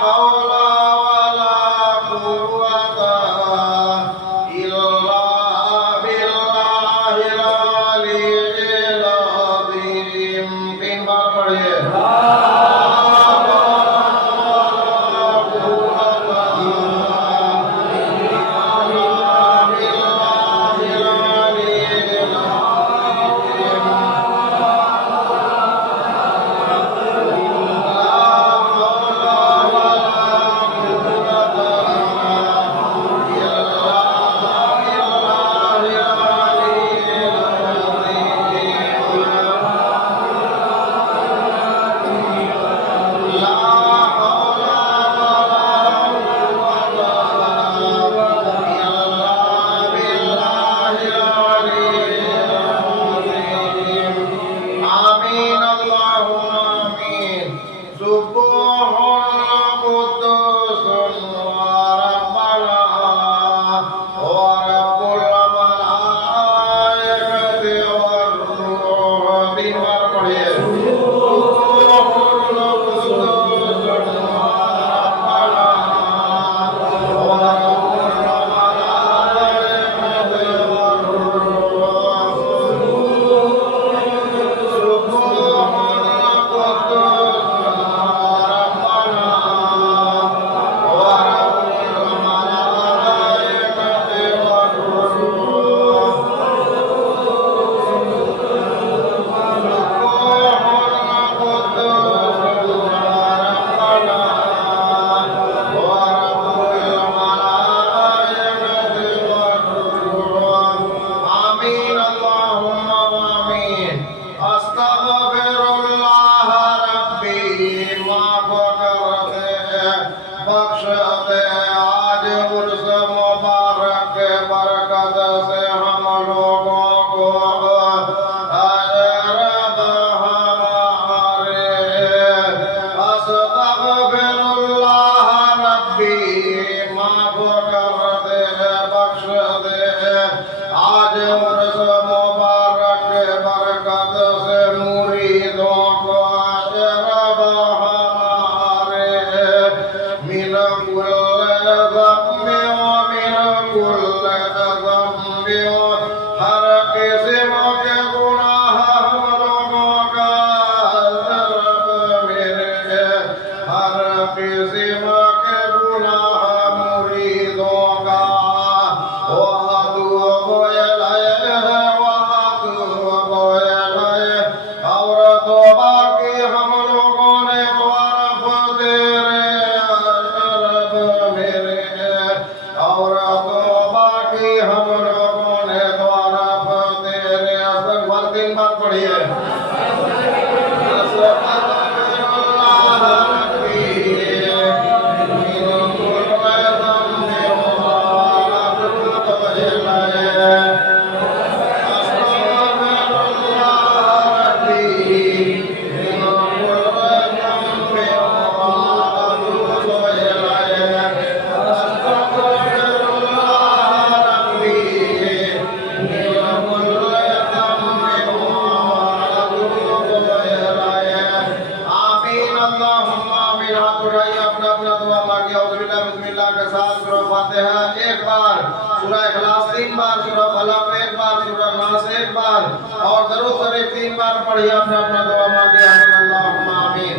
হাওলা ওয়ালা কুওয়াতা ইল্লা বিল্লাহিল আলিয়্যিল আযীম। তিনবার পড়িয়ে और दरूद शरीफ 3 बार पढ़िए अपना अपना दुआ मांगे अल्लाहुम्मा आमीन।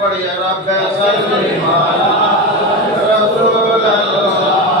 पढ़िए रब सल्ली अला रसूल अल्लाह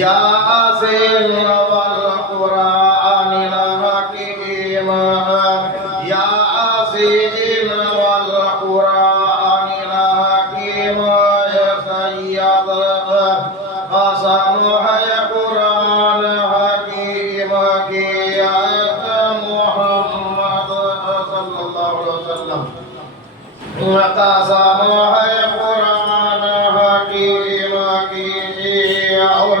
यासीन वल कुरानिल हकीम यासीन वल कुरानिल हकीम या सय्यद कसम है कुरान हकीम की आयत मुहम्मद सल्लल्लाहु अलैहि वसल्लम कसम है कुरान हकीम की और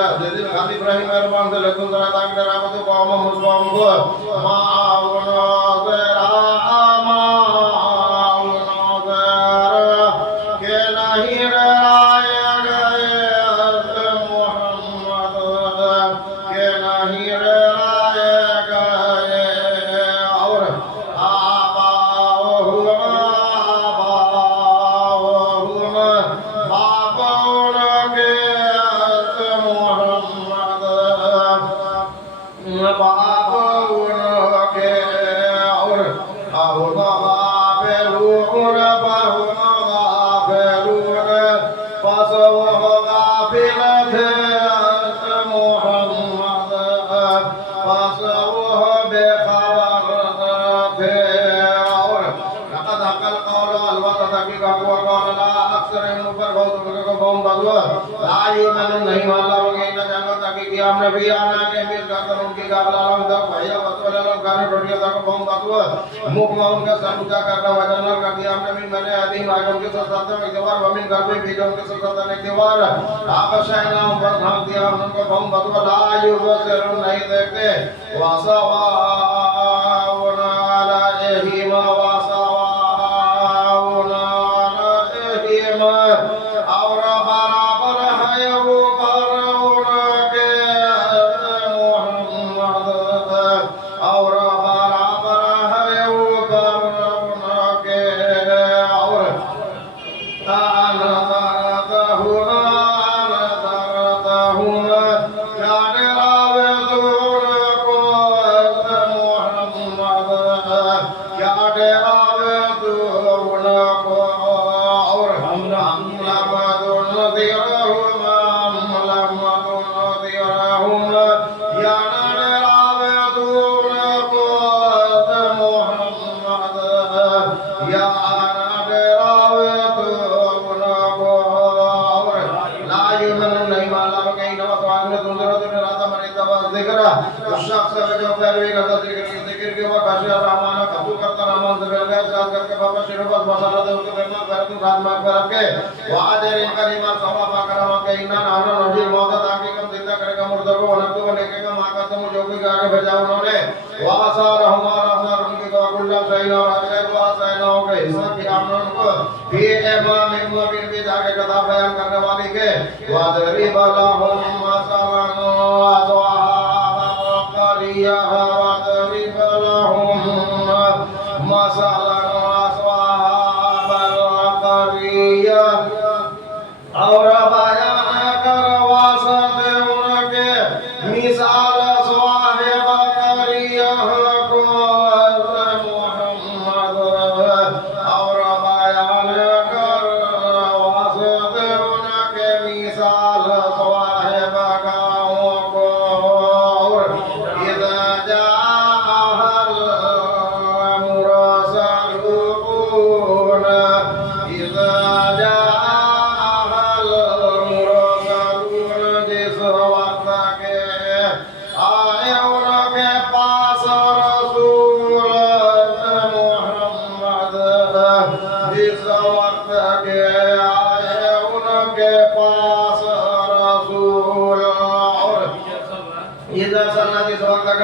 Alhamdulillah jadi kami Ibrahim Arman Lekum Taratang Darabatu Qawma Musbam Gua Ma'awna Zara Ma'awna Zara Kenahi Raya Gaya Muhammad Kenahi Raya Gaya Aur नहीं वाला होंगे इतना जानो ताकि कि हमने भी आना के मिल का कर उनकी गावला रंग तक भैया बतवला लोग गाने रोटियां तक बम बतवा मुख में उनका संपूजा करना वजन का कि हमने भी मैंने आदि मार्गों के साथ में एक बार वमिन कर भी बीजों के साथ ने के बार आकाश है नाम पर नाम दिया उनको बम बतवा लायु से नहीं देखते वासवा वनाला एही मा वासवा वनाला एही मा और बराबर है वो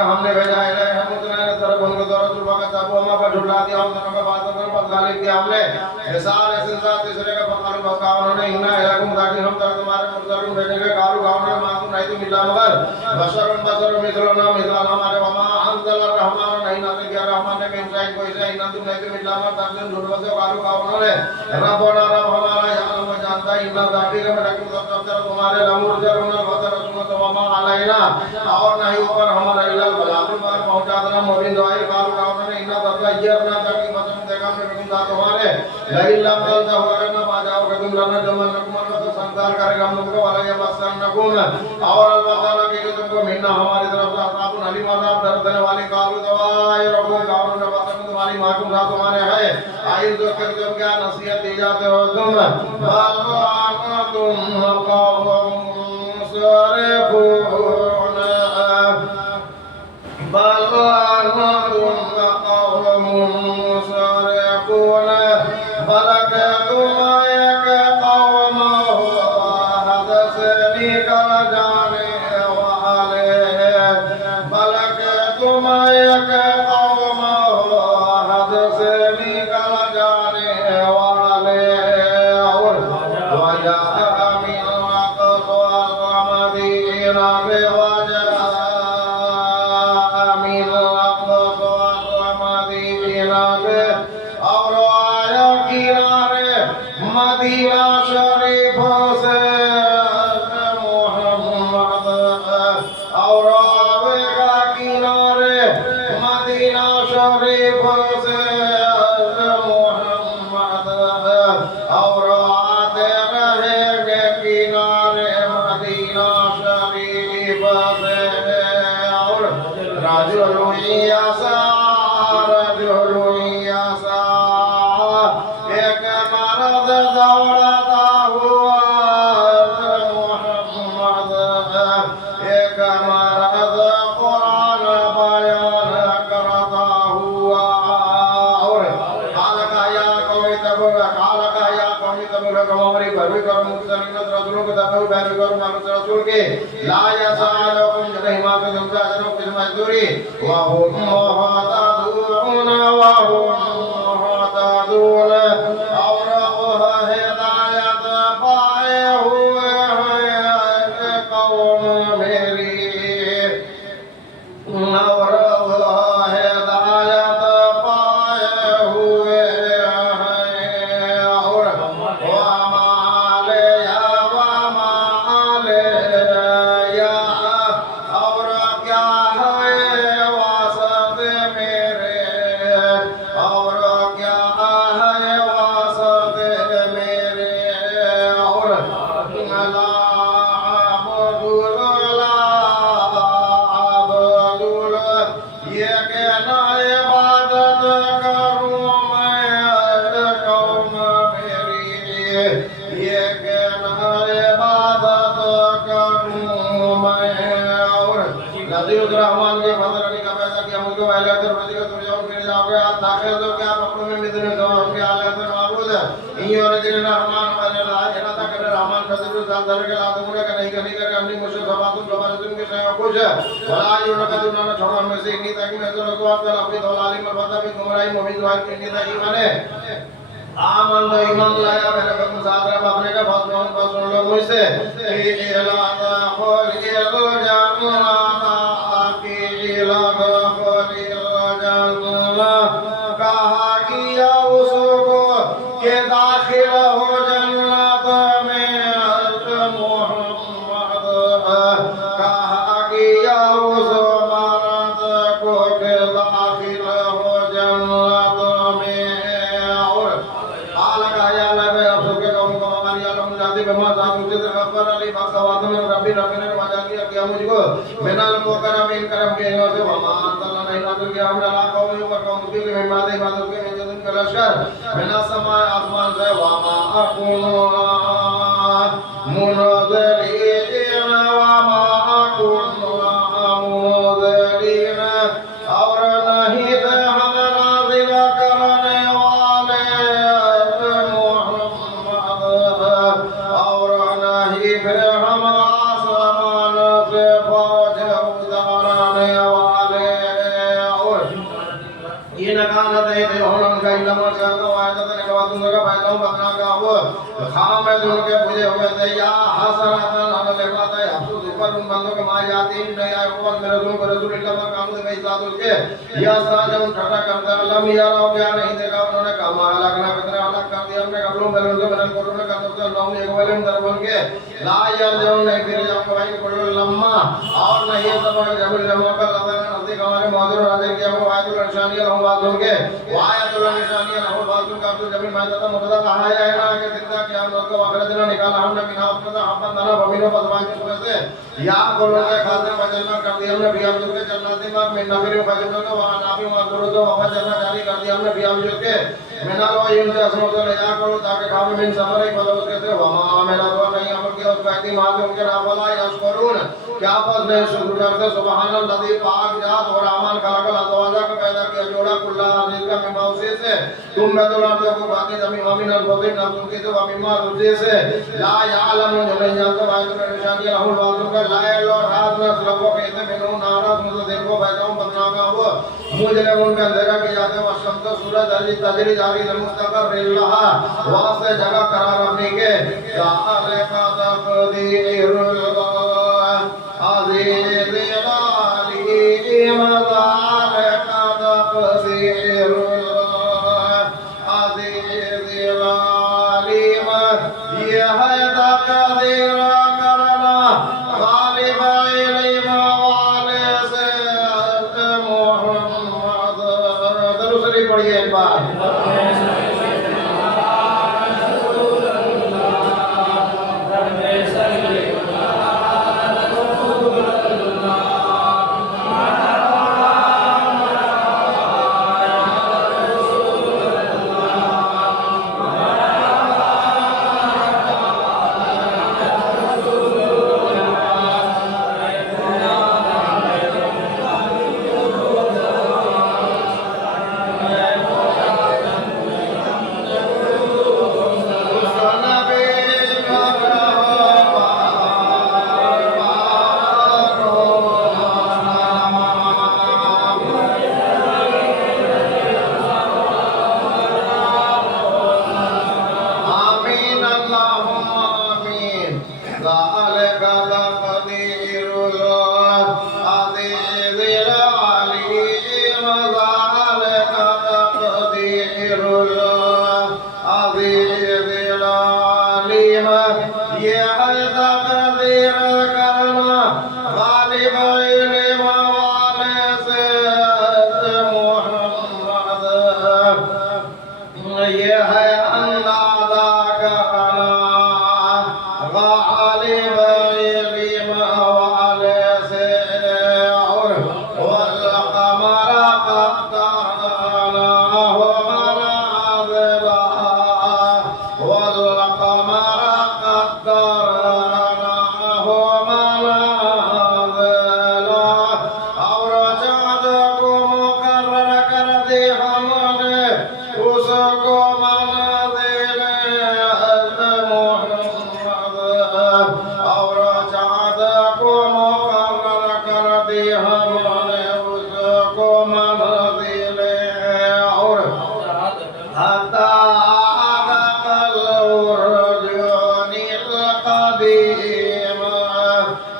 हमने भेजा है हम उतने तरफ उनको दौरा तुलबा का चाबू हमारा पर झुला दिया हम दोनों का बात कर पर गाली किया हमने मिसाल ऐसे साथ तीसरे का पकाने बका उन्होंने इन्ना इलाकों ताकि हम तक तुम्हारे मुर्जारुम भेजने के गारू गाँव ने मालूम नहीं तो मिला मगर बशरुम मिसलना मिसाल हमारे वमा अंजल रहमान नहीं ना के रहमान ने इंसान कोई से इन्ना तुम नहीं तो मिला मगर तक दिन झुलवा से गारू गाँव उन्होंने रब्बना रब हमारा यार मैं जानता इन्ना जाति का मैं रखूं सब तुम्हारे लमुर्जारुम ने बता रसूल तो वमा अलैना और नहीं ऊपर हमारा इलाल बलापुर पर पहुंचा देना मोबिन दवाई काल काउन ने इन्ना दरजा ये अपना ताकि बचन देखा मैं बिल्कुल दा तुम्हारे लगिन ला बोलता हो ना बाजाओ के तुम रहना जमन नकुमन तो संसार करेगा हम लोग को वाला ये मसन नकुम और अल्लाह ताला के तुमको मिलना हमारी तरफ से आप नली माता दर्द देने वाली कालू दवाई रबो काउन ने बचन तुम्हारी माकुम दा तुम्हारे है आइन जो कर तुम क्या नसीहत दी जाते हो तुम अल्लाह तुम कौम सरफून बल पढ़िए एक बार।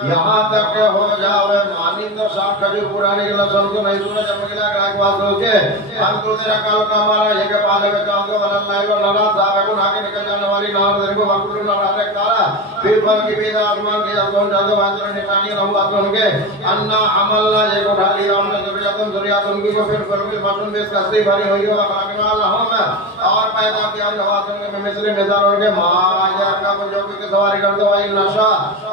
यहाँ तक हो जावे मानी तो साख खजूर पुराने के लसन को नहीं सुना जब मिला ग्राहक बात हो के हम तो तेरा काल का हमारा ये के पाले में चांद को बनल नहीं लो नला साहब को नाके निकल जाने वाली नार तेरे को बाकुल ना रहा तारा फिर पर की बेदा आसमान के आसमान जादो वाचन निशानी रहू आसमान के अन्ना अमल ना ये को ढाली राम ने जरूरियात उनकी को फिर पर के मासूम देश का सही भारी होई हो बाकी वाला हम और पैदा किया जवासन के मिसरे नजार के माया का जो के सवारी कर दो भाई नशा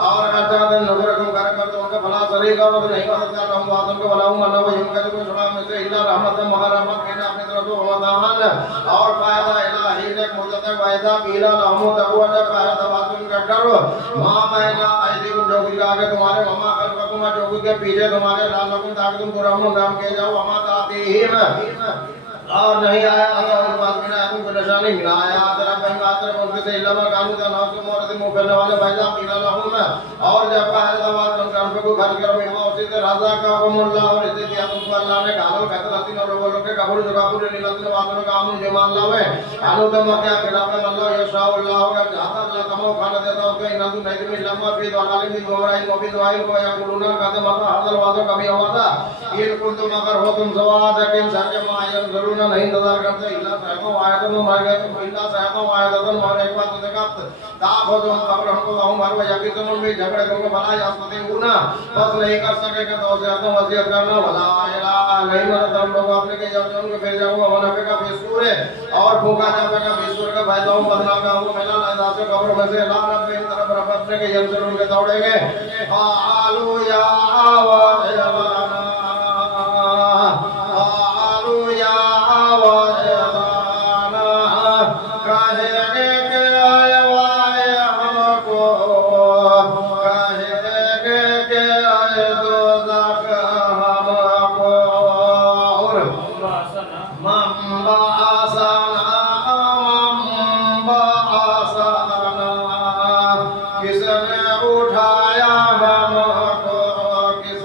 और अच्छा दिन नगर को कर तो उनका भला शरीर का वो नहीं कर सकता हम वासन को भलाऊं मनो वो इनका जो छोड़ा में से इला रहमत महरम कहना अपने तरफ तो वदान और फायदा इलाही ने मुद्दत वायदा पीला रहमो तकवा जब फायदा वासन का डरो मां मैना ऐसी को जोगी का आगे तुम्हारे मम्मा कल को जोगी के पीछे तुम्हारे लाल को ताकि तुम पूरा मुंह नाम के जाओ अमा ताती ही और नहीं आया अगर उन बात में आया तुमको निशानी मिलाया तेरा बैंक आतर उनके से इलावा कानून का नाम से मोर से मुंह करने वाले भाईजा पीला रहूं मैं और जब पहले दबाव तुम काम को घर करो मैं उसी से राजा का मुल्ला और इसे दिया तुमको अल्लाह ने कानून कहता रहती और वो लोग के कबूल जो कबूल नीलत वालों का आमन जमान लावे कानून तो मक्या खिलाफ अल्लाह यशाउल्लाह होगा जाता अल्लाह कमाओ खाना देता उसको इना तू नहीं मिल लम्मा फिर वाली भी गोराई को भी दवाई को या कुलुना का तो मत हदल वादो कभी हुआ था ये कुंतुम अगर हो तुम सवाद कि सर्जम आयन जरूर नहीं इंतजार करते इल्ला साहबों आया तो मर गए तो इल्ला साहबों आया तो मर एक बात तो देखा ताप हो जो खबर हमको हम मारो या कि तुम भी झगड़े को भला या सते होना बस नहीं कर सकेगा तो उसे तो वसीयत करना भला इला नहीं मत हम लोग अपने के जब उनके फिर जाऊंगा वहां पे का बेसूर है और फूका जाएगा बेसूर का भाई जाऊं बदला का वो मेला ना से खबर में से अल्लाह रब इन तरफ रब के यंत्र उनके दौड़ेंगे आलू या किसने उठाया हमको किस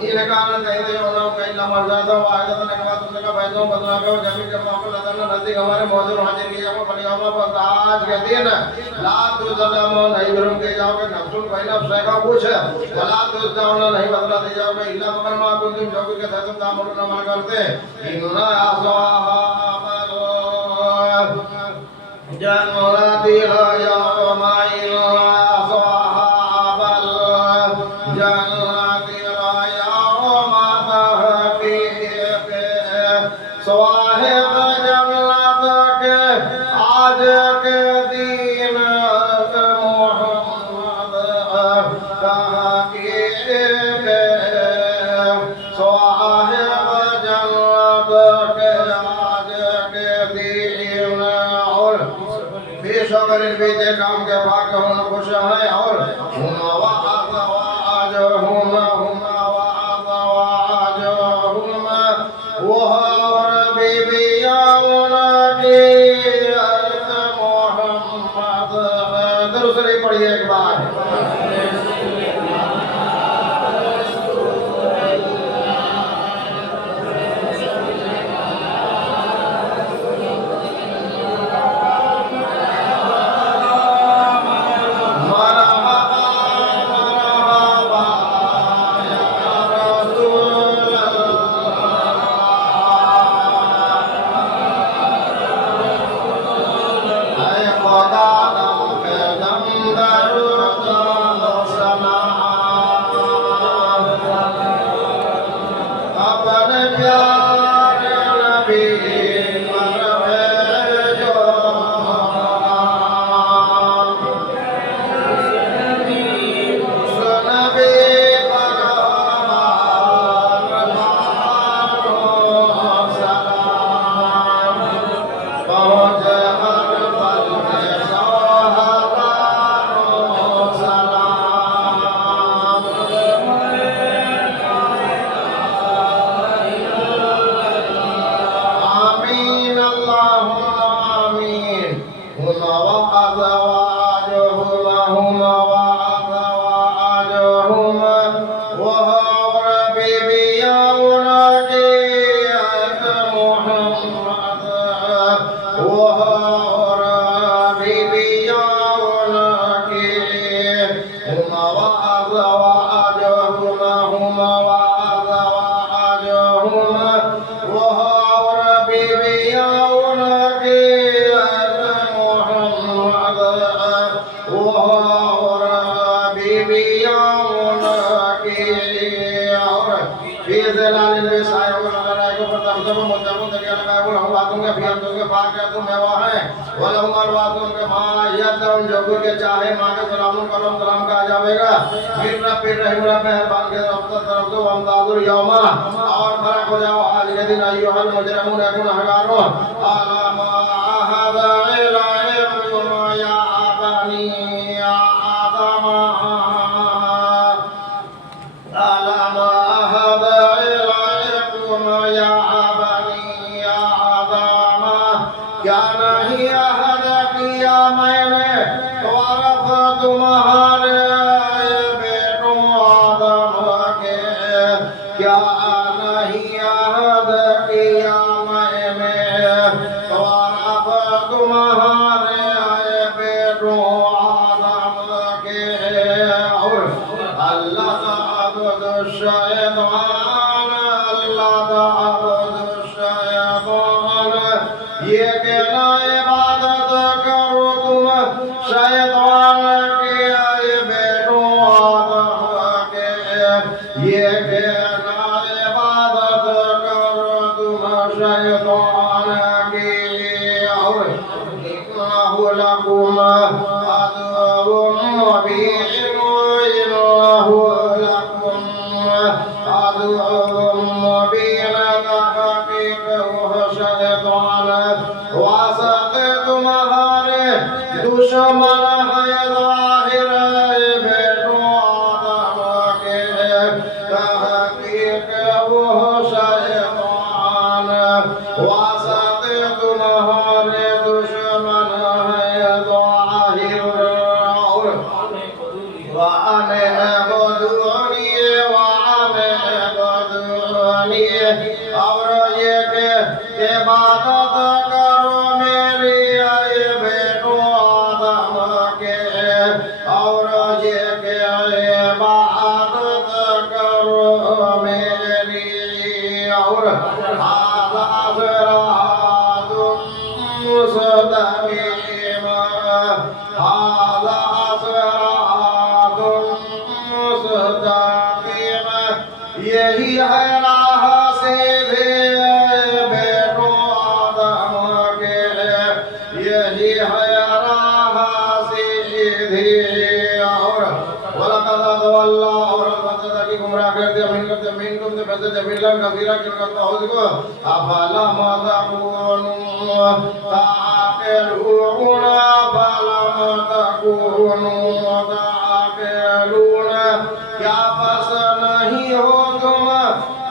इन कारण कहते हो ना कहीं ना मर जाता हो आगे तो नहीं बात उसका पैसों बदला को जमीन जमा को लदना नजदीक हमारे मौजूद हाजिर किया को फलियामा पर आज के दिन ला तू जन्म नहीं भरम के जाओगे नफ्सुन पहला सेका कुछ वला तू जाओ नहीं बदला दे जाओगे इल्ला मगर मा कुंतुम जोगी के साथ काम न मान करते इन्ना आसवाहा जनराति यौमा आसवाहा बल जनराति यौमा स्वाहिब जन्नत के आज के दिन मोहम्मद कहा के स्वाहिब जन्नत के आज के दिन और बेशगर बीते काम के भाग हम खुश हैं और पढ़िए एक बार के चाहे मां के सलाम कलम सलाम कहा जाएगा फिर रहीम मेहरबान के तरफ से वमदादुल यौमा और फरक हो जाओ आज के दिन अय्युहल मुजरिमून गुनहगारों अलामा हदा इलाइकुम या बनी आदम अलामा हदा इलाइकुम या बनी आदम क्या नहीं अहद किया मैंने तुम्हारे बेटों आदम के क्या नहीं याद किया मैंने तुम्हारे बेटों आदम के और अल्लाह शैतान ये कहना इबादत करो तुम शैतान के बेटों आदम के ये कहना इबादत करो तुम शैतान की और इन्नहु लकुम अदुव्वुम मुबीन इन्नहु लकुम अदुव्वुम मुबीन वासत तुम्हारे दुश्मन है ज़ाहिर बेटों आदम के तहकीक वो शैतान वासत तुम्हारे दुश्मन है ज़ाहिर और वाने बदुनी वाने और ये के इबादत करो मेरी ये बेटो आदम के और ये के इबादत करो मेरी और यही है राह सीधी बेटो आदम के यही है राह सीधी और वलकद अल्लाह और अलबत्ता की गुमराह करते मिन तुम से पैसे जमीला कबीरा क्यों करता हो देखो अफला मदकुनु ताक़िलून अफला मदकुनु ताक़िलून क्या बस नहीं हो तुम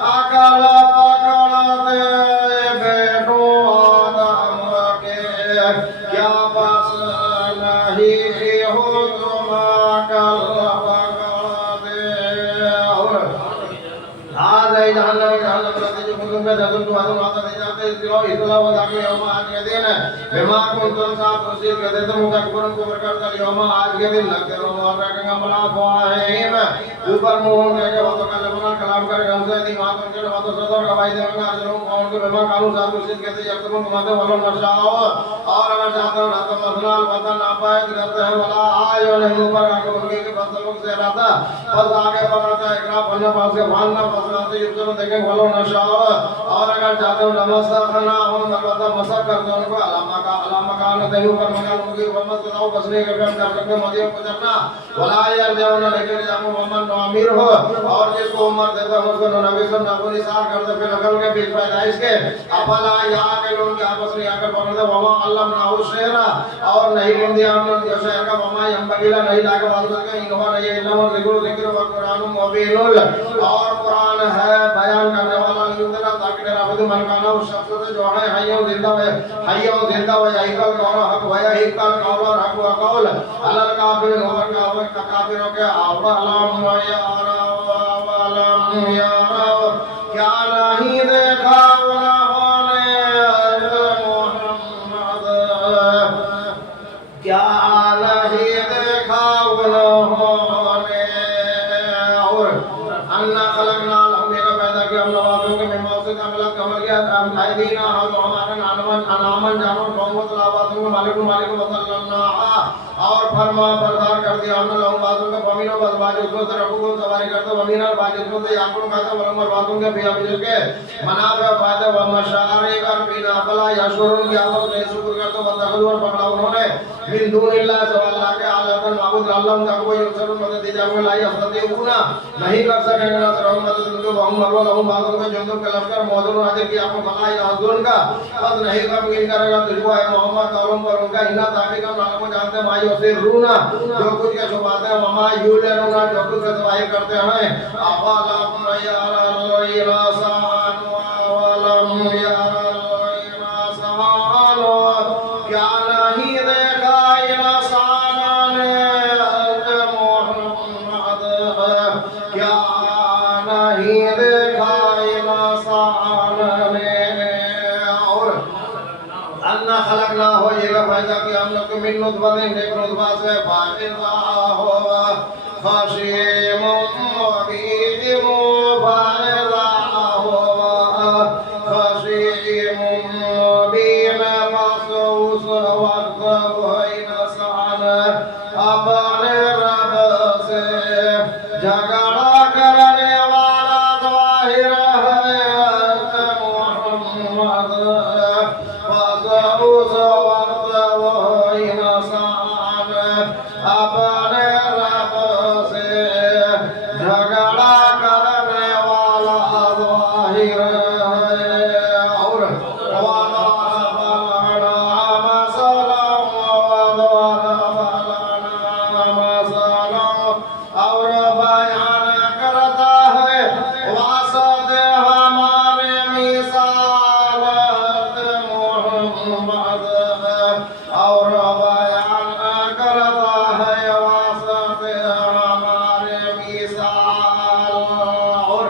अकल पकड़ते बेटो आदम के क्या बस नहीं हो तुम अकल पकड़ते और आज जहन्नम जो कुतुब में दर्शन तो आदम आता नहीं जाते इसलिए वो जाके यौम आज के दिन बीमार को तुम साथ उसी के दिन तुम का कुरान को प्रकार का यौम आज के दिन लगते हो और रखेंगे मला फ़ाहिम ऊपर मुंह के बातों का लबना कलाम कर हमसे दी बातों के बातों सदर का भाई देंगे आज लोग कौन के बीमार कानून साथ उसी के दिन जब तुम कमाते वालों नशाओ और अगर चाहते हो ना तो मसलाल पता ना पाए करते हैं वाला आयो नहीं ऊपर आके उनके के बदलों से रहता बस आगे बढ़ता है एकरा पन्ना पास के भालना फसलाते युद्ध में देखें वालों नशाओ और अगर चाहते हो नमस्कार करना हम अलबत्ता मसा करते उनको अलामा का नहीं ऊपर मकान उनकी मोहम्मद बताओ बसने के काम कर सकते मदीना को करना वला यार देवना लेकिन जामो मोहम्मद अमीर हो और जिसको उम्र देता है उसको नबी सब नबी निसार करते फिर अकल के बीच पैदाइश के अफला या के लोग के आपस में आकर पकड़ते वमा अल्लाह ना शेरा और नहीं लिन दिया हमने जो शेर का वमा यंबगिला नहीं लाके बात करके इनवा नहीं इल्ला जिक्र व कुरान मुबीनुल और कुरान है बयान करने वाला युद्धना ताकि डरावद मन काना उस शख्स से जो है हयो जिंदा व यहीकल कौल हक व यहीकल कौल और हक व कौल अलल काफिर और काफिरों के अवलम या क्या नहीं देखा उन्होंने मोहम्मद क्या नहीं देखा उन्होंने और अन्ना खलकना लहुम का पैदा किया हम नवाजों के मेहमान से कमला कमल गया हम आईदीना हम हमारे अनामन जानवर मोहम्मद लावातों के मालिक वसल्लल्लाहु और फरमा बरदार कर दिया हमने लोगों बातों का बमीनो बदबाज उसको से रखो को सवारी करते बमीना बाज उसको से याकुन खाता वलमर बातों के बिया बिजल के मनाफे फायदे व मशारी कर बिना फला यशुरुन की आपस में शुक्र करते वतखद और पकड़ा उन्होंने मिन दूनिल्लाह सवल्लाह के आलतन माबूद अल्लाह का कोई अवसर मदद दी जावे लाई असदे उना नहीं कर सकेंगे ना तरह मदद उनको बहु मरवा लहु बातों के जंदुब के लश्कर मौजूद हाजिर की आपको फलाई हजून का बस नहीं कम गिन करेगा तुझको है मोहम्मद कौलम पर उनका इन्ना ताकि का नाम को जानते माई से रूना जो कुछ के छुपाते हैं ममा यूलेनुना जो कुछ के तबाही करते हैं अफलम यरा सान वलम यरा सान क्या नहीं देखा इंसान ने मोहम्मद क्या नहीं देखा इंसान ने और अन्ना खलकना हो ये का फायदा कि हम लोग को मिन नुतफा एक नुतफा से फाइदा हो खशीम मुबीन फाइदा हो खशीम मुबीन बस उस वक्त वही इंसान अपने रब से झगड़ा करने वाला जाहिर है मोहम्मद उस वक्त वो इंसान अपने रब से झगड़ा करने वाला जाहिर है और और बयान करता है वासद हमारे मिसाल मोहम्मद और बयान करता है वासद हमारे मिसाल और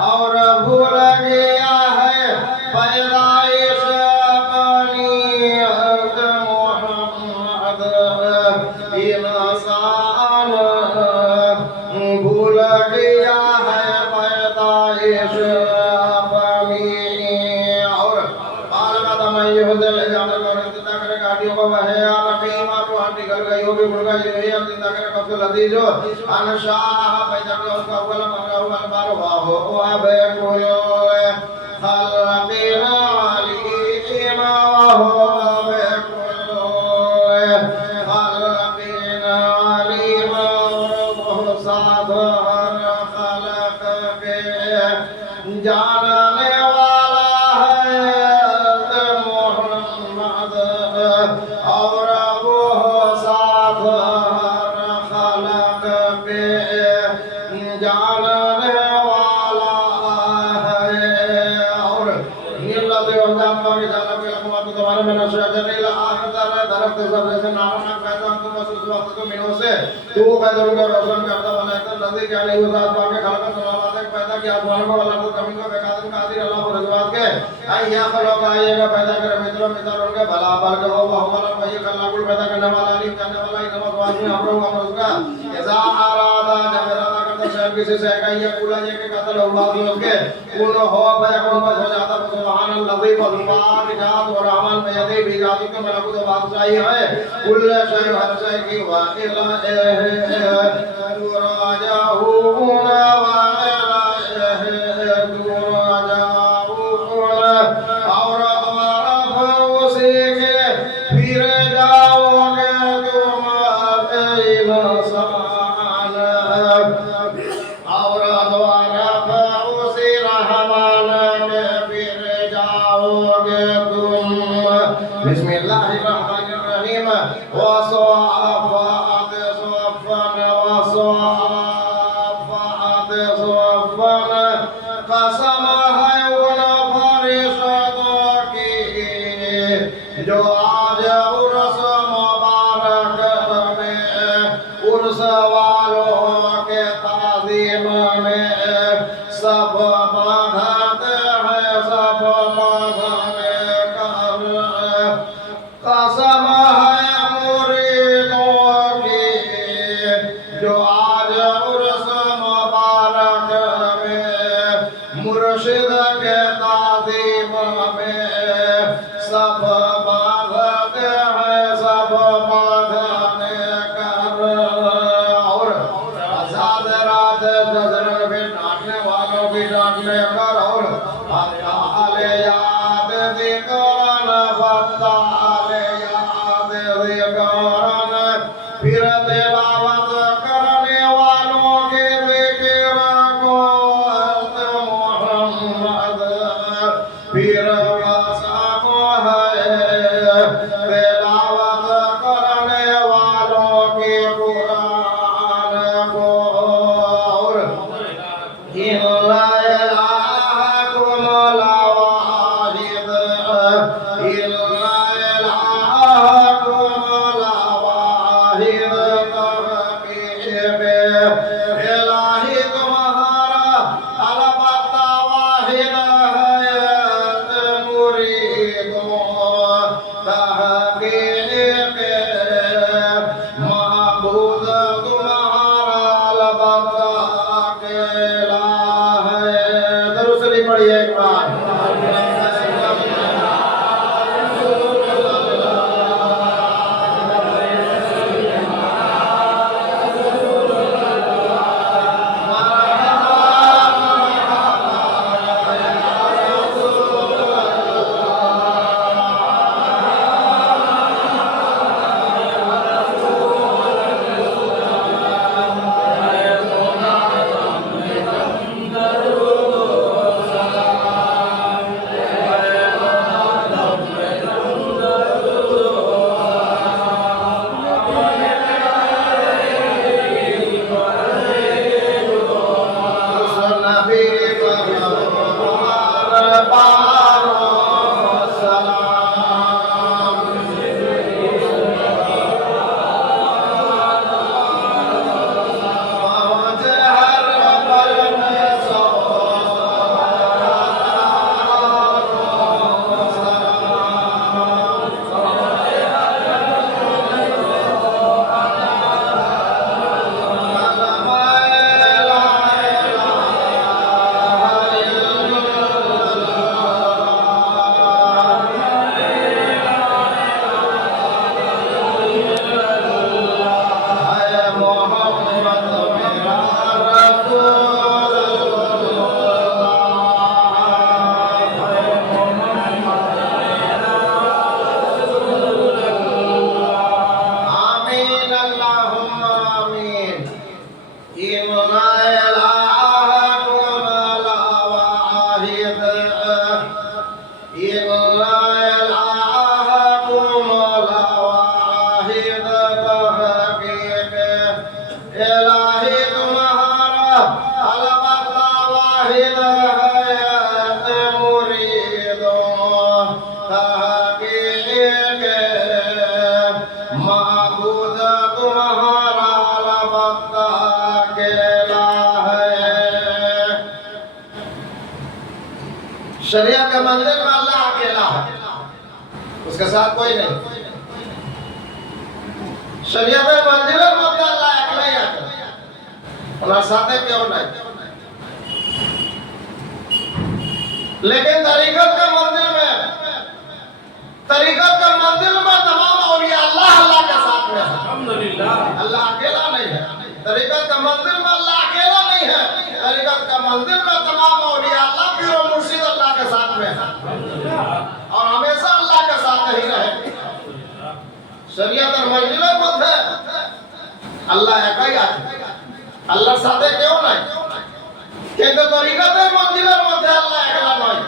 और भूल गया है पैदाइश अपनी मोहम्मद इंसान भूल गया है पैदाइश अपनी और गाड़ियों को वह कर गई हो भी भूल गई है अब जिंदा करे कब लदी जो अनशाह पैदा के उसका अव्वल मंगा हुआ बार वाह वा बेकुल खलक़िना अलीमा वाह बेकुल खलक़िना अलीमा वह साथ हर खलक के जानने वाला है मोहम्मद और तो पैदा उनका रोशन करता बना एकदम नदी क्या नहीं होता आपको के खलक समावाद है पैदा किया भगवान को अल्लाह को कमी को बेकादर कादिर अल्लाह को रजवात के आई या खलक आएगा पैदा करे मित्रों मित्र उनके भला भल के वो हमारा भाई अल्लाह को पैदा करने वाला अली करने वाला इन नमाज में हम लोग उसका इजा आरादा जब इरादा करता शहर किसी से का ये पूरा ये के कत्ल हुआ उसके कौन हो भाई कौन बच हो जाता सुभान अल्लाह वल्लाह इजाद और रहमान में यदि भी जादू के मलकूत बादशाही है कुल शय हर शय की वाइला बिस्मिल्लाहिर्रहमानिर्रहीम वसवाफात सफन वसवाफात सफन कसम है उन फरिश्तों की जो आज उर्स मुबारक में उर्स वालों के ताज़ीम में सब बांधते हैं सब बांधने कसम है मुरीदों की जो आज उर्स मुबारक में मुर्शिद के ताज़ीम में सब बांधते हैं सब बांधने कर और आजाद रात नजर भी डांटने वालों की डांटने कर और आले याद दिकान बता फिर तिलावत करने वालों के जिक्र को मोहम्मद फिर कसम है तिलावत करने वालों के कुरान को और इल्ला इलाहुकुम लावाहिद इल्ला इलाहुकुम लावाहिद उसके साथ कोई नहीं। शरीयत मंजिल मध्य अल्लाह एकला ही आते और साथे क्यों नहीं। लेकिन तरीकत का मंजिल में तमाम औलिया अल्लाह के साथ में है। अल्हम्दुलिल्लाह, अल्लाह अकेला नहीं है। तरीकत का मंजिल में अल्लाह अकेला नहीं है। तरीकत का मंजिल में तमाम औलिया अल्लाह पीर और मुर्शिद अल्लाह के साथ में है और हमेशा अल्लाह के साथ ही रहे। शरीयत और मंजिल मध्य अल्लाह एक ही आते अल्लाह साथे क्यों नहीं। কিন্তু তরিকতের মঞ্জিলের মধ্যে আল্লাহ একলা নয়।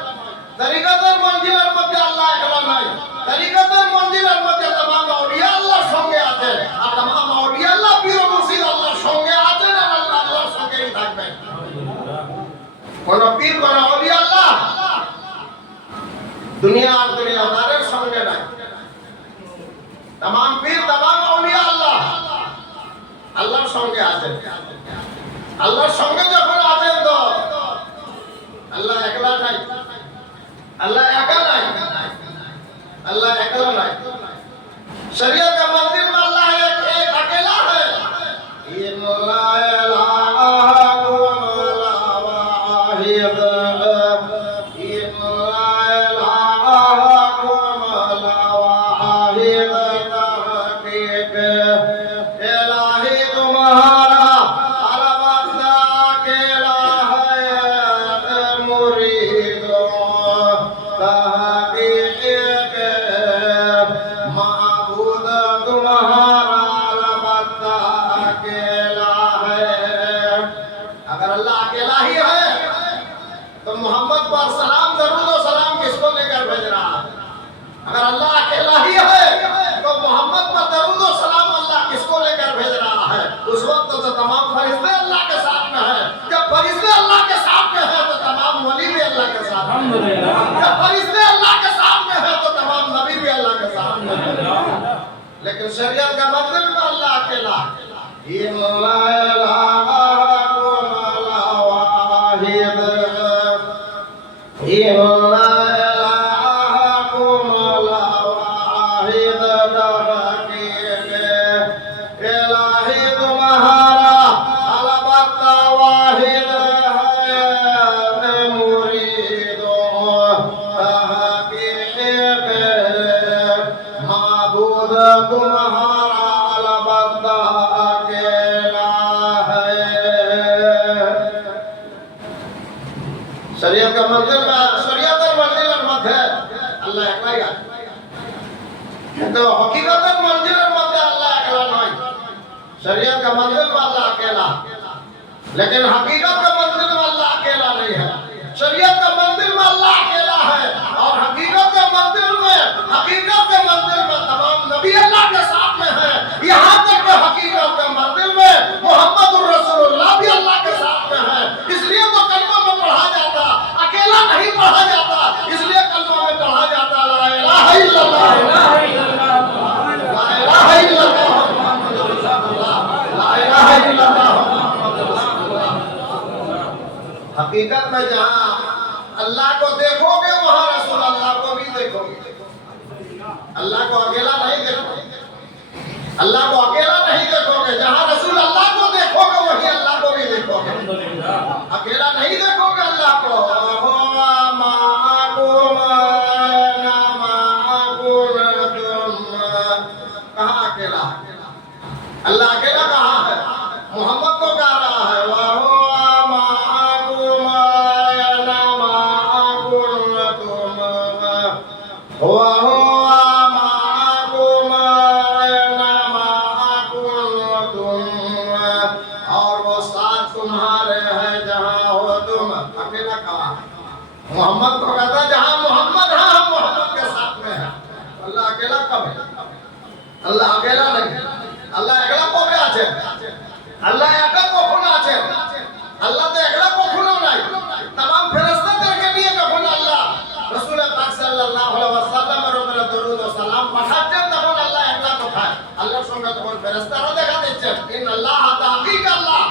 তরিকতের মঞ্জিলের মধ্যে আল্লাহ একলা নয়। তরিকতের মঞ্জিলের মধ্যে तमाम আউলিয়া আল্লাহর সঙ্গে আছেন আর तमाम আউলিয়া আল্লাহ পীর ও মুর্শিদ আল্লাহর সঙ্গে আছেন আর আল্লাহ আল্লাহর সঙ্গেই থাকবেন। কোন পীর কোন আউলিয়া আল্লাহ দুনিয়া আর দুনিয়াদারের সঙ্গে নাই। तमाम পীর तमाम আউলিয়া আল্লাহ আল্লাহর সঙ্গে আছেন। আল্লাহর সঙ্গে যখন আছেন তো আল্লাহ একলা নাই। अल्लाह एका नहीं, अल्लाह एकला नहीं। शरीयत का मंदिर में अल्लाह एक अकेला है। लेकिन शरीयत का मंदिर में अल्लाह अकेला। शरीयत का मंदिर में शरीयत और मंदिर मध्य अल्लाह एकला ही आते तो हकीकत मंदिर मध्य अल्लाह एकला नहीं। शरीयत का मंदिर में अल्लाह अकेला लेकिन हकीकत का मंदिर में अल्लाह अकेला नहीं है। शरीयत का मंदिर में अल्लाह अकेला है और हकीकत के मंदिर में तमाम नबी अल्लाह के साथ में है। यहाँ तक कि हकीकत के मंदिर में मोहम्मद रसूलुल्लाह भी अल्लाह के साथ में है। इसलिए तो कलमा में पढ़ा जाता अकेला नहीं पढ़ा जाता, इसलिए कलमा में पढ़ा जाता ला इलाहा इल्लल्लाह ला इलाहा इल्लल्लाह ला इलाहा इल्लल्लाह। हकीकत में जहाँ अल्लाह को देखोगे वहाँ रसूल अल्लाह को भी देखोगे। अल्लाह को अकेला नहीं देखोगे, अल्लाह को अकेला नहीं देखोगे। जहाँ रसूल अल्लाह को देखोगे वही अल्लाह को भी देखोगे। अकेला नहीं देखोगे अल्लाह को। कहाँ अकेला? अल्लाह अकेला कहाँ है? मोहम्मद को कह रहा है मोहम्मद को कहता जहां मोहम्मद है हम मोहम्मद के साथ में है। अल्लाह अकेला कब है? अल्लाह अकेला नहीं। अल्लाह एकला कबे আছে? अल्लाह एका কখন আছে? अल्लाह तो एकला কখনো নাই। तमाम ফেরেশতাদেরকে নিয়ে যখন আল্লাহ রাসূল পাক সাল্লাল্লাহু আলাইহি ওয়াসাল্লামের উপরে দরুদ ও সালাম পাঠাচ্ছেন তখন আল্লাহ একলা কোথায়? আল্লাহর সঙ্গে তখন ফেরেশতারা দেখা দিচ্ছেন ইন্নাল্লাহ তাআকিক আল্লাহ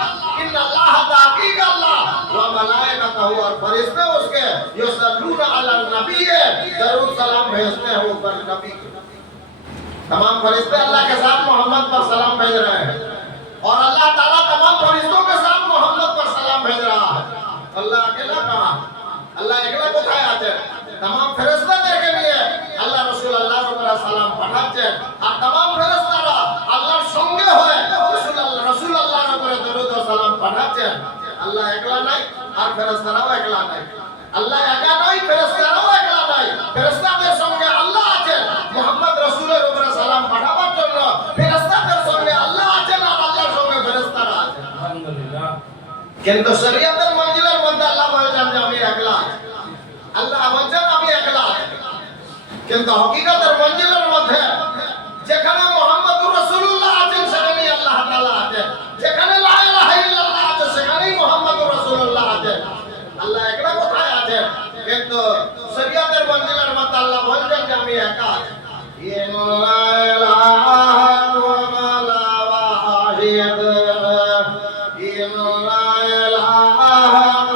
ইন্নাল্লাহ তাআকিক আল্লাহ ওয়া মালায়েকাতুহু और फरिश्ते उसके युसल्लूना अलन नबी है, दरूद सलाम भेजते हैं वो पर नबी के। तमाम फरिश्ते अल्लाह के साथ मोहम्मद पर सलाम भेज रहे हैं और अल्लाह ताला तमाम फरिश्तों के साथ मोहम्मद पर सलाम भेज रहा है। अल्लाह अकेला कहाँ? अल्लाह अकेला কোথায় আছে? तमाम ফেরেশতাদেরকে নিয়ে আল্লাহ রাসূল আল্লাহর উপরে সালাম পাঠাচ্ছেন আর तमाम ফেরেশতারা আল্লাহর সঙ্গে হয়ে রাসূল আল্লাহর উপরে দরুদ ও সালাম পাঠাচ্ছেন। আল্লাহ একলা নাই আর ফেরেশতারাও একলা নাই। আল্লাহ একা নয়, ফেরেশতারাও একলা নাই। ফেরেশতাদের সঙ্গে আল্লাহ আছেন মুহাম্মদ রাসূলের উপরে সালাম পাঠাবার জন্য। ফেরেশতাদের সঙ্গে আল্লাহ আছেন আর আল্লাহর সঙ্গে ফেরেশতারা আছেন। আলহামদুলিল্লাহ। কিন্তু শরীয়তের মঞ্জিলের মধ্যে আল্লাহ বলেছেন যে আমি একলা আছি। আল্লাহ বলেছেন আমি একলা আছি। কিন্তু হকিকতের মঞ্জিলের মধ্যে যেখানে মুহাম্মদুর রাসূলুল্লাহ আছেন সেখানেই আল্লাহ তাআলা আছেন। যেখানে লা ইলাহা ইল্লাল্লাহ আছে সেখানেই মুহাম্মদুর রাসূলুল্লাহ আছেন। আল্লাহ একলা কোথায় আছেন? কিন্তু শরীয়তের মঞ্জিলের মধ্যে আল্লাহ বলেছেন যে আমি একা আছি। ইন্না ইলাহা ইল্লাল্লাহ ওয়াহিদ ইন্না ইলাহা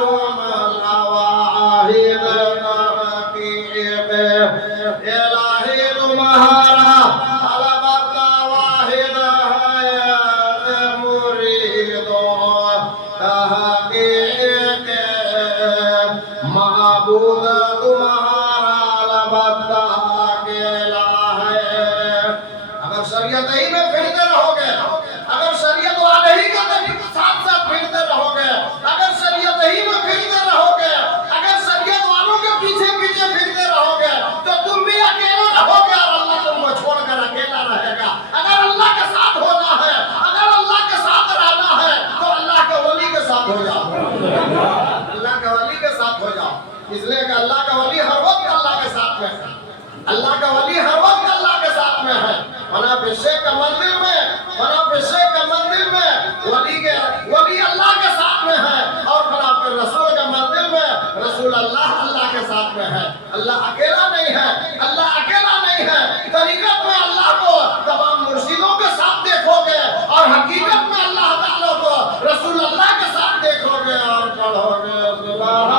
ইল্লাল্লাহ ওয়াহিদ তারকিব ইলাহি तुम्हारा अलबत्ता वाहिद है मुरीदो तहकीक महबूब तुम्हारा अलबत्ता अकेला है। अगर शरीयत ही में फिरते रहोगे, अगर शरीयत वाले ही के साथ साथ फिरते रहोगे, अगर शरीयत ही में फिरते रहोगे, अगर शरीयत वालों के पीछे पीछे फिरते रहोगे तो तुम भी अकेले रहोगे और अल्लाह तुमको छोड़कर अकेला रहेगा। अगर अल्लाह के साथ होना है, अगर अल्लाह के साथ रहना है तो अल्लाह के वली के साथ हो जाओ। अल्लाह के वली के साथ हो जाओ। इसलिए कि अल्लाह का वली हर वक्त अल्लाह के साथ में है। अल्लाह का वली हर वक्त अल्लाह के साथ में है। मनाफिशे का मंदिर में, मनाफिशे का मंदिर में वली अल्लाह के साथ में है और मनाफिर रसूल के मंदिर में रसूल अल्लाह अल्लाह के साथ में है। अल्लाह अकेला नहीं है, अल्लाह अकेला नहीं है। तरीकत में अल्लाह को तमाम मुर्शिदों के साथ देखोगे और हकीकत में अल्लाह ताला को रसूल अल्लाह के साथ देखोगे और पढ़ोगे सुभान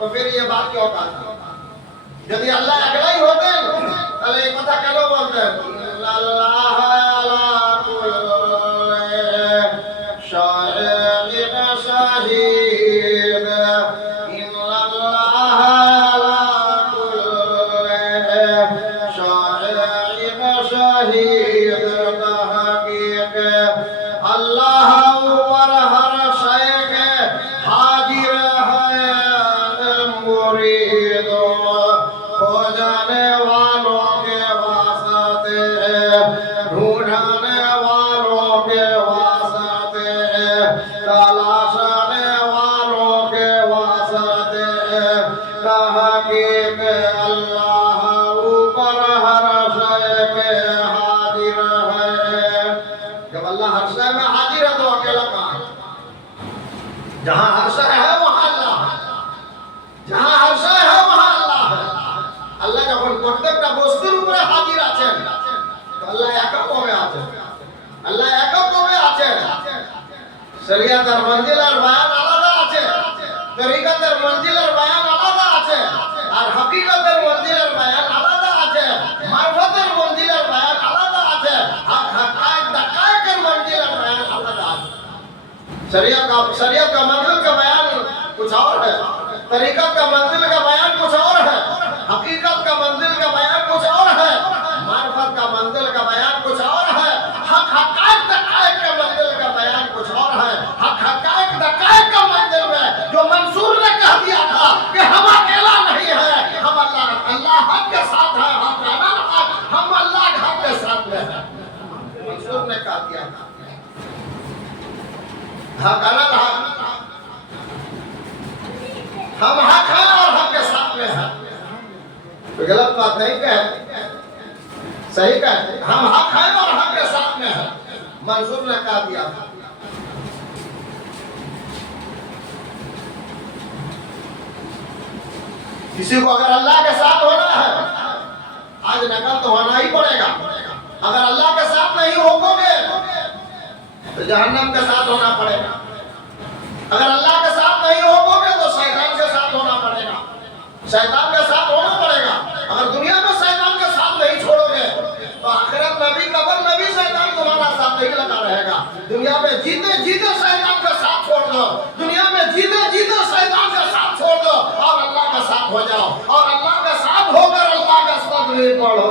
तो फिर ये बात क्यों कहता? यदि अल्लाह अकेला ही होते ताहले एक কথা কেন বলতেন আল্লাহ আলা কুল্লি শাহিদ শাহিদ ইন্নাল্লাহ আলা কুল্লি শাহিদ শাহিদ তাহকিক আল্লাহ ऊपर हर शय के हाजिर खोजने वालों के वास्ते ढूंढने वालों के वास्ते तलाशने वालों के वास्ते तहकीक अल्लाह ऊपर हर शय के हाजिर है। जब अल्लाह हर शय में हाजिर है तो अकेला कहाँ? जहाँ हर शय है वहाँ अल्लाह है, जहाँ हर शय है वहाँ अल्लाह है। আল্লাহ যখন প্রত্যেকটা বস্তুর উপরে হাজির আছেন তো আল্লাহ একা কবে আছেন? আল্লাহ একা কবে আছেন? শরীয়তের মঞ্জিলের বয়ান আলাদা আছে, তরিকতের মঞ্জিলের বয়ান আলাদা আছে আর হকিকতের মঞ্জিলের বয়ান আলাদা আছে, মারফতের মঞ্জিলের বয়ান আলাদা আছে, হকায়েক দাকায়েকের মঞ্জিলের বয়ান আলাদা আছে। शरीयत का मंजिल का बयान कुछ और है, तरीकत का मंजिल का बयान कुछ और है, हकीकत का मंजिल का बयान कुछ और है, मार्फत का मंजिल का बयान कुछ और है, हक हकायत का मंजिल का बयान कुछ और है। हक के साथ है, हम अल्लाह के हक के साथ में है। मंसूर ने कहा दिया हकाना हम हक हैं और हक के साथ में है। तो गलत बात नहीं कहते, सही कहते, हम हक हैं और हक के साथ में है। मंसूर ने कहा दिया किसी को अगर अल्लाह के साथ होना है, आज नकल तो होना ही पड़ेगा। अगर अल्लाह के साथ नहीं होगे तो जहन्नम के साथ होना पड़ेगा। अगर अल्लाह के साथ नहीं होगे तो शैतान के साथ होना पड़ेगा, शैतान के साथ होना पड़ेगा। अगर दुनिया में शैतान के साथ नहीं छोड़ोगे तो आखिरत में भी, कब्र में भी शैतान तुम्हारा साथ नहीं लगा रहेगा। दुनिया में जीते जीते शैतान का साथ छोड़ दो, दुनिया में जीते जीते शैतान का साथ छोड़ दो और अल्लाह का साथ हो जाओ। और अल्लाह का साथ होकर अल्लाह का तस्बीह पढ़ो।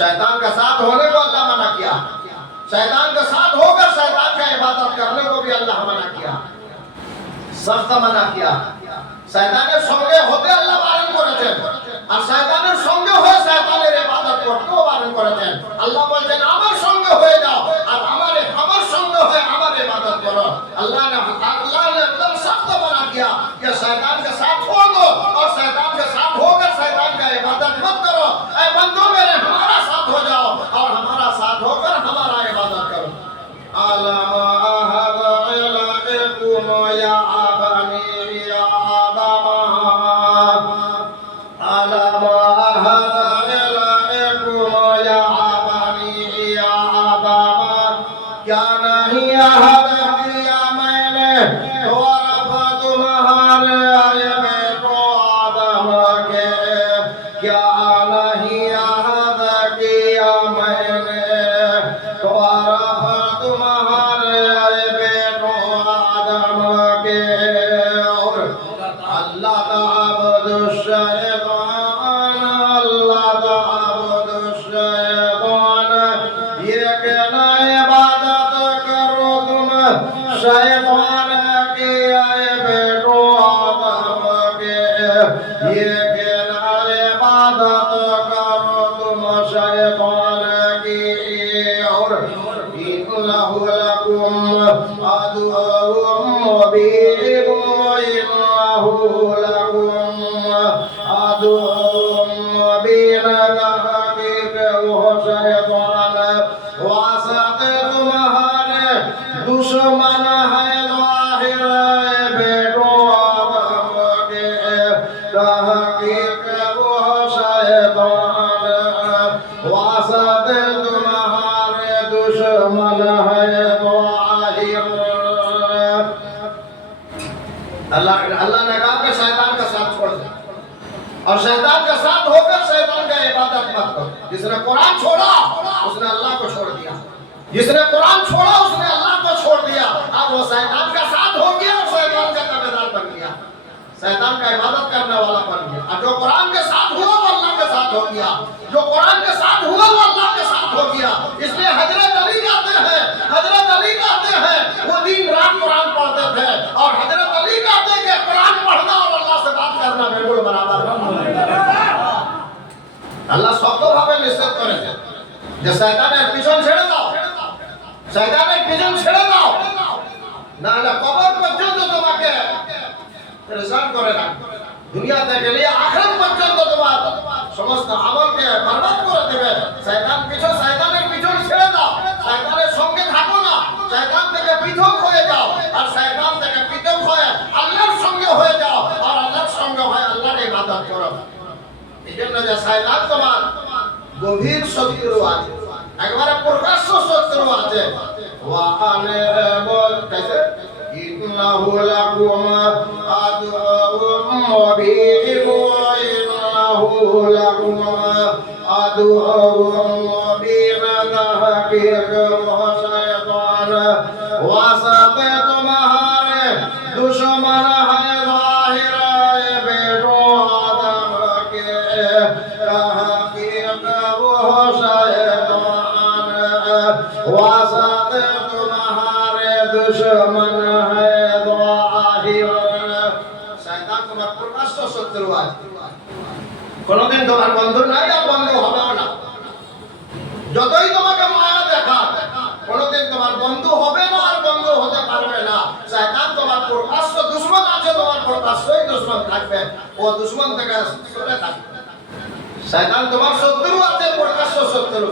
शैतान का साथ होने को अल्लाह मना किया, शैतान का साथ होकर शैतान का इबादत करने को भी अल्लाह मना किया, सख्त मना किया। शैताনের সঙ্গে হতে আল্লাহ বারণ করেছেন, আর শয়তানের সঙ্গে হয়ে শয়তানের ইবাদত করতেও বারণ করেছেন। আল্লাহ বলেন আমার সঙ্গে হয়ে যাও আর আমার সঙ্গে হয়ে আমার ইবাদত করো। अल्लाह ने एकदम सख्त मना किया कि शैतान के साथ छोड़ दो और शैतान के साथ होकर शैतान का इबादत मत करो। ऐ बंदो मेरे हमारा साथ हो जाओ और हमारा साथ होकर हमारा इबादत करो। अल्लाह अहद इलाकुम या अबनी या आदम, अल्लाह अहद इलाकुम या अबनी या आदम, क्या नहीं अहद किया मैंने और अब तुम्हारे आए बेटो आदम के, क्या नहीं अहद किया मैंने और अब तुम्हारे आए बेटो आदम के। और अल्लाह ताबुद शैतान, अल्लाह ताबुद शैतान, ये कहना इबादत करो तुम शैतान की आए बेटो आदम के, ये कहना इबादत करो तुम शैतान की। और इन्नहु लकुम अदुव्वुम मुबीन, इन्नहु लकुम अदुव्वुम मुबीन, तहकीक वो शैतान वासत तुम्हारे दुश्मन है ज़ाहिर बेटो आदम के, तहकीक वो शैतान वासत तुम्हारे दुश्मन है ज़ाहिर। अल्लाह ने कहा कि शैतान का साथ छोड़ दे और शैतान का साथ होकर शैतान का इबादत मत करो। जिसने कुरान छोड़ा उसने अल्लाह को छोड़ दिया, जिसने कुरान छोड़ा उसने अल्लाह को छोड़ दिया। अब वो शैतान का साथ हो गया और शैतान का ताबेदार बन गया, शैतान का इबादत करने वाला बन गया। और जो कुरान के साथ हुआ वो अल्लाह के साथ हो गया, जो कुरान के साथ हुआ वो अल्लाह के साथ हो गया। इसलिए हजरत अली कहते हैं, हजरत अली कहते हैं वो दिन रात कुरान पढ़ते थे और हजरत अली कहते हैं कि कुरान पढ़ना और अल्लाह से बात करना बिल्कुल बराबर है। আল্লাহ শক্তভাবে নিষেধ করেছে যে শয়তানের পিছন ছেড়ে দাও, শয়তানের পিছন ছেড়ে দাও, না হলে কবর পর্যন্ত তোমাকে পরেশান করে রাখবে, দুনিয়া থেকে নিয়ে আখিরাত পর্যন্ত তোমার সমস্ত আমলকে বরবাদ করে দেবে। শয়তানের পিছন ছেড়ে দাও। শয়তানের সঙ্গে থাকো না, শয়তান থেকে পৃথক হয়ে যাও, আর শয়তান থেকে পৃথক হয়ে আল্লাহর সঙ্গে হয়ে যাও, আর আল্লাহর সঙ্গে হয়ে আল্লাহর ইবাদত করো। এই জন্য যে শয়তান তোমার গভীর শত্রু আছে, একবারে প্রকাশ্য শত্রু আছে। ওয়ানে বল कैसे ইন্নাহু লাকুম আদুউম মুবিন, ইন্নাহু লাকুম আদুউম মুবিন, তাহকির শয়তান ওয়াসাতে तुम्हारे दुश्मन है जाहिर बेटो आदम के, ताहकीर वो शैतान वासते तुम्हारे दुश्मन है जाहिर। शैतान তোমার প্রকাশ্য শত্রু আছে, কোনদিন তোমার বন্ধু নাই আর বন্ধু হবেও না। যতই তোমাকে মায়া দেখা, কোনদিন তোমার বন্ধু হবে না আর বন্ধু হতে পারবে না। শয়তান তোমার প্রকাশ্য দুশমন আছে, তোমার প্রকাশ্যই দুশমন থাকবে, ও দুশমন থেকে সরে থাকবে। শয়তান তোমার শত্রু আছে, প্রকাশ্য শত্রু,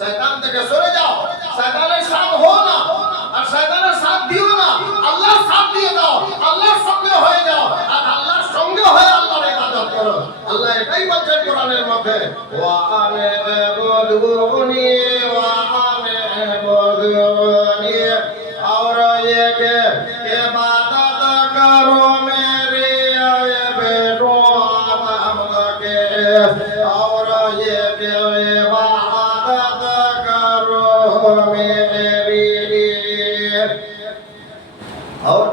শয়তান থেকে সরে যাও, শয়তানের সাথ হো না, আর শয়তানের সাথ দিও না, আল্লাহর সাথ দিয়ে দাও, আল্লাহর সঙ্গে হয়ে যাও, আর আল্লাহর সঙ্গে হয়ে আল্লাহর ইবাদত করো। আল্লাহ এটাই বলছেন কোরআনের মধ্যে, ওয়া আনে বুদুনি ওয়া আনে বুদুনি, और ये के इबादत करो मेरी बेटो आदम के, और ये के इबादत करो मेरी, और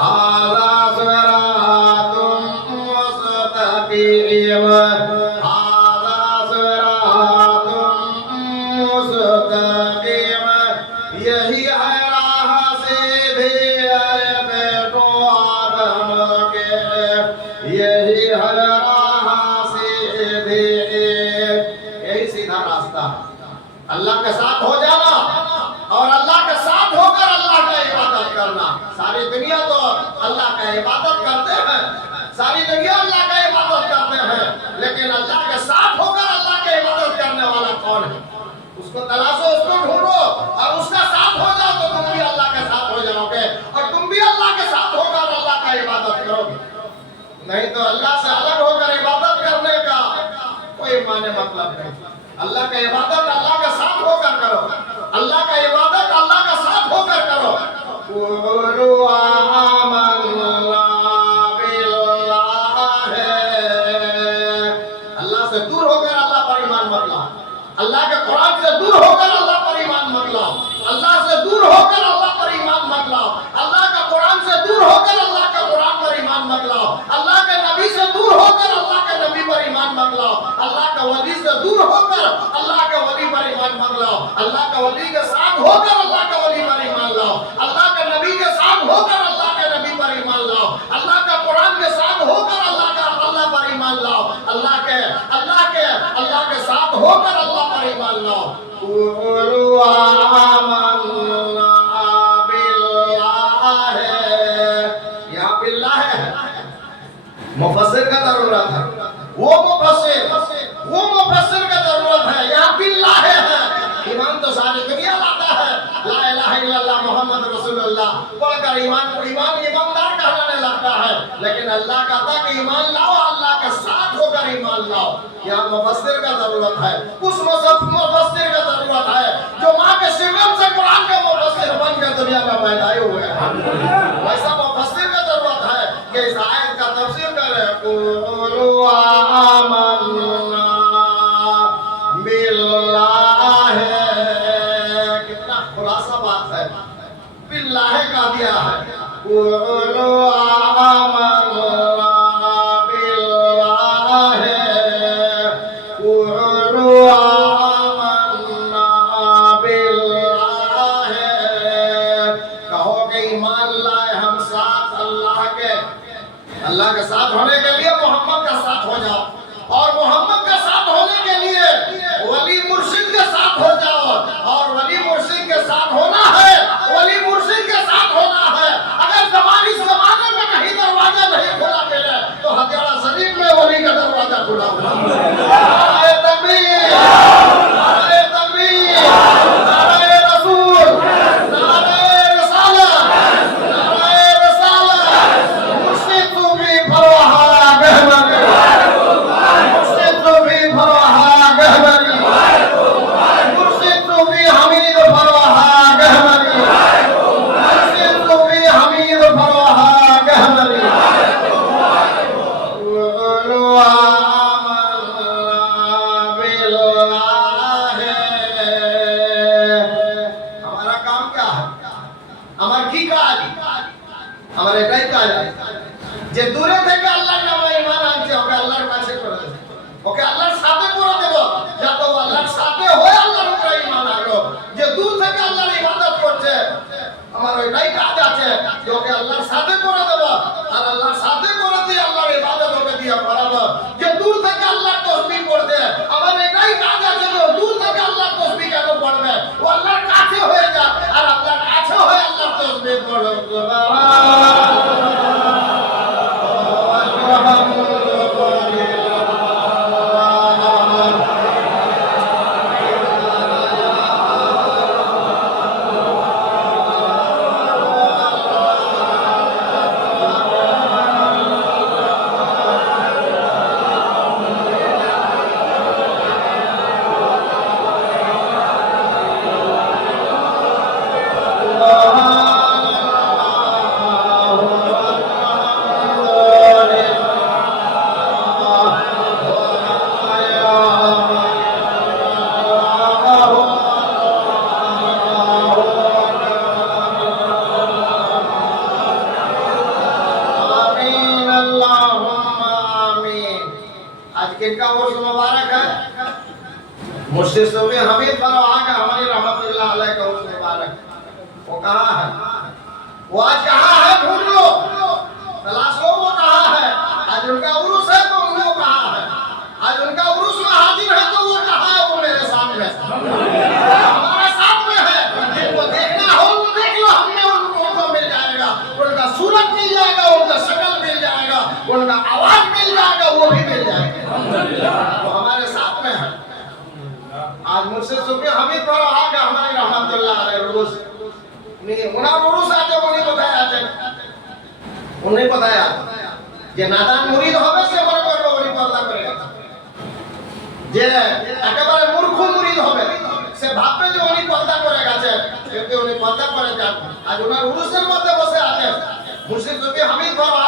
हाज़ा सिरातुम मुस्तक़ीम, हाज़ा सिरातुम मुस्तक़ीम, यही है राह सीधी बेटो आदम के, यही है राह सीधी, यही सीधा रास्ता। अल्लाह के साथ हो जाना और अल्लाह के साथ होकर अल्लाह का इबादत करना। सारी दुनिया तो अल्लाह का इबादत करते हैं, सारी दुनिया अल्लाह का इबादत करते हैं, लेकिन अल्लाह के साथ होकर अल्लाह का इबादत करने वाला कौन है? उसको तलाशो, उसको ढूंढो, और उसका साथ हो जाओ तो तुम भी अल्लाह के साथ हो जाओगे, और तुम भी अल्लाह के साथ होकर अल्लाह का इबादत करोगे। नहीं तो अल्लाह से अलग होकर इबादत करने का कोई माने मतलब नहीं। अल्लाह का इबादत अल्लाह के साथ होकर करो, अल्लाह का इबादत अल्लाह के साथ होकर करो। कुलु आमन्ना बिल्लाह, अल्लाह से दूर होकर अल्लाह पर ईमान मत लाओ, अल्लाह के कुरान से दूर होकर अल्लाह पर ईमान मत लाओ, अल्लाह से दूर होकर अल्लाह पर ईमान मत लाओ, अल्लाह का कुरान से दूर होकर अल्लाह का कुरान पर ईमान मत लाओ, अल्लाह के नबी से दूर होकर अल्लाह के नबी पर ईमान मत लाओ, अल्लाह का वली से दूर होकर अल्लाह के वली पर ईमान मत लाओ, अल्लाह का वली के साथ होकर अल्लाह के वली पर ईमान लाओ, अल्लाह के नबी के साथ होकर अल्लाह के नबी पर ईमान लाओ, अल्लाह का कुरान के साथ होकर अल्लाह पर ईमान लाओ, अल्लाह के साथ होकर अल्लाह पर ईमान लाओ। कुलु आमन्ना बिल्लाह, यहाँ बिल्लाह है, मुफस्सिर का जरूरत है, वो मुफस्सिर का जरूरत है, यहाँ बिल्लाह है। ईमान तो सारी दुनिया लाता है, ला इलाहा इल्लल्लाह मुहम्मद रसूलुल्लाह बोलकर ईमानदार कहलाने लगता है, लेकिन अल्लाह कहता है कि ईमान लाओ, अल्लाह के साथ होकर ईमान लाओ। यहाँ मुफस्सिर का जरूरत है, उस मुफस्सिर का जरूरत है जो माँ के सिगम से कुरान के मुफस्सिर बनकर दुनिया में पैदा हुए हैं। वैसा मुफस्सिर का जरूरत है कि इस आयत का तफसीर करे। कुलु आमन्ना बिल्लाह, कितना खुलासा बात है, बिल्लाह का दिया है। कुलु आमन्ना बिल्लाह, कुलु आमन्ना बिल्लाह, कहो कि ईमान लाए हम साथ अल्लाह के, अल्लाह के साथ होने के लिए मोहम्मद का साथ हो जाओ, और मोहम्मद का साथ होने के लिए वली मुर्शिद के साथ हो जाओ, और वली मुर्शिद के साथ होना है, वली मुर्शिद के साथ होना है। अगर जमाने में कहीं दरवाजा नहीं खुला मिले तो हथियारा शरीफ में वली का दरवाजा खुला हुआ। नारे तकबीर, नारे तकबीर, नारे কাজ আছে যে দূরে থেকে আল্লাহর নামে ঈমান আনছে ওকে আল্লাহর কাছে করে দেব ওকে আল্লাহর সাথে করে দেব যাতে ও আল্লাহর সাথে হয়ে আল্লাহর উপরে ঈমান আনলো যে দূর থেকে আল্লাহর ইবাদত করছে আমার ওইটাই কাজ আছে যে ওকে আল্লাহর সাথে করে দেব আর আল্লাহর সাথে করে দিয়ে আল্লাহর ইবাদত ওকে দিয়ে করাবো যে দূর থেকে আল্লাহর তাসবিহ পড়ছে আমার এটাই কাজ আছে যে দূর থেকে আল্লাহর তাসবিহ কেন পড়বে ও আল্লাহর কাছে হয়ে যায় আর আল্লাহর কাছে হয়ে আল্লাহর তাসবিহ পড়বে मुझसे सुबह हमीद फरमाया कि हमारी रहमतुल्लाह अलैह का उर्स मुबारक वो कहाँ है वो आज कहाँ है ढूंढ लो तलाश लो वो कहाँ है आज उनका उर्स है तो वो कहाँ है आज उनका उर्स में हाजिर है तो वो कहाँ है वो मेरे सामने हमारे साथ में है जिनको देखना हो तो देख लो हमने उनको मिल जाएगा उनका सूरत मिल जाएगा उनका शक्ल मिल जाएगा उनका आवाज मिल जाएगा वो भी मिल जाएगा वो हमारे साथ में है आज मुझसे सुबह हमीद पर आगे हमारी रहमतुल्लाह अलैह उर्स उन्हें उर्स आते उन्हें बताया যে নাদান মুরিদ হবে সে মনে করবে উনি পর্দা করে গেছে যে একেবারে মূর্খ মুরিদ হবে সে ভাববে যে উনি পর্দা করে গেছে কিন্তু উনি পর্দা করে যান আজ ওনার উরুসের মধ্যে বসে আছেন মুর্শিদ সুফি হামিদ বাবা